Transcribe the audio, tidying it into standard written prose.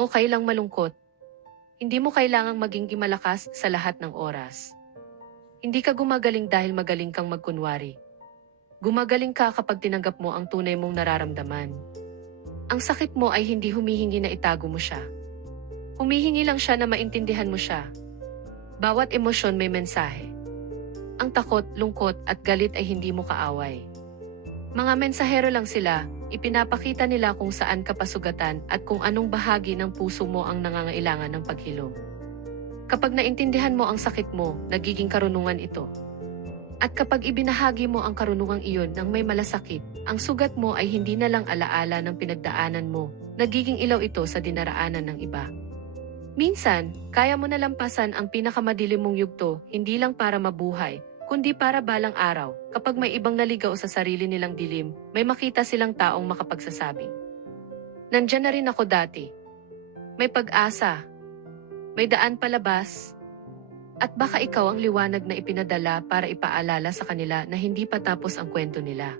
Okay lang malungkot. Hindi mo kailangang maging malakas sa lahat ng oras. Hindi ka gumagaling dahil magaling kang magkunwari. Gumagaling ka kapag tinanggap mo ang tunay mong nararamdaman. Ang sakit mo ay hindi humihingi na itago mo siya. Humihingi lang siya na maintindihan mo siya. Bawat emosyon may mensahe. Ang takot, lungkot at galit ay hindi mo kaaway. Mga mensahero lang sila, ipinapakita nila kung saan ka pasugatan at kung anong bahagi ng puso mo ang nangangailangan ng paghilom. Kapag naintindihan mo ang sakit mo, nagiging karunungan ito. At kapag ibinahagi mo ang karunungang iyon ng may malasakit, ang sugat mo ay hindi na lang alaala ng pinagdaanan mo, nagiging ilaw ito sa dinaraanan ng iba. Minsan, kaya mo nalampasan ang pinakamadilim mong yugto, hindi lang para mabuhay, kundi para balang araw, kapag may ibang naligaw sa sarili nilang dilim, may makita silang taong makapagsasabing, "Nandyan na rin ako dati." May pag-asa. May daan palabas. At baka ikaw ang liwanag na ipinadala para ipaalala sa kanila na hindi pa tapos ang kwento nila.